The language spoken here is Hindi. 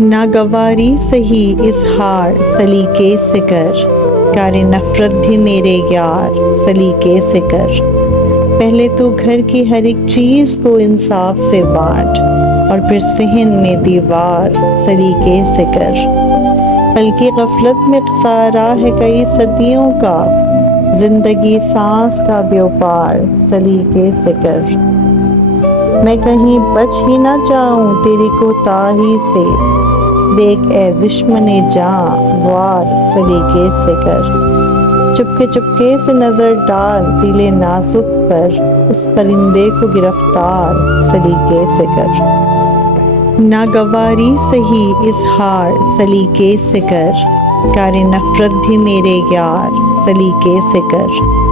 नागवारी सही इज़हार सलीके से कर, कारी नफ़रत भी मेरे यार सलीके से कर। पहले तो घर की हर एक चीज़ को इंसाफ से बांट, और फिर सहन में दीवार सलीके से कर। बल्कि गफलत में खसारा है कई सदियों का, जिंदगी सांस का व्यापार सलीके से कर। मैं कहीं बच ही ना जाऊं तेरी कोताही से, देख ए दुश्मने जां वार सलीके से कर। चुपके चुपके से नजर डाल दिले नाजुक पर, इस परिंदे को गिरफ्तार सलीके से कर। नागवारी सही इज़हार सलीके से कर, कारी नफ़रत भी मेरे यार सलीके से कर।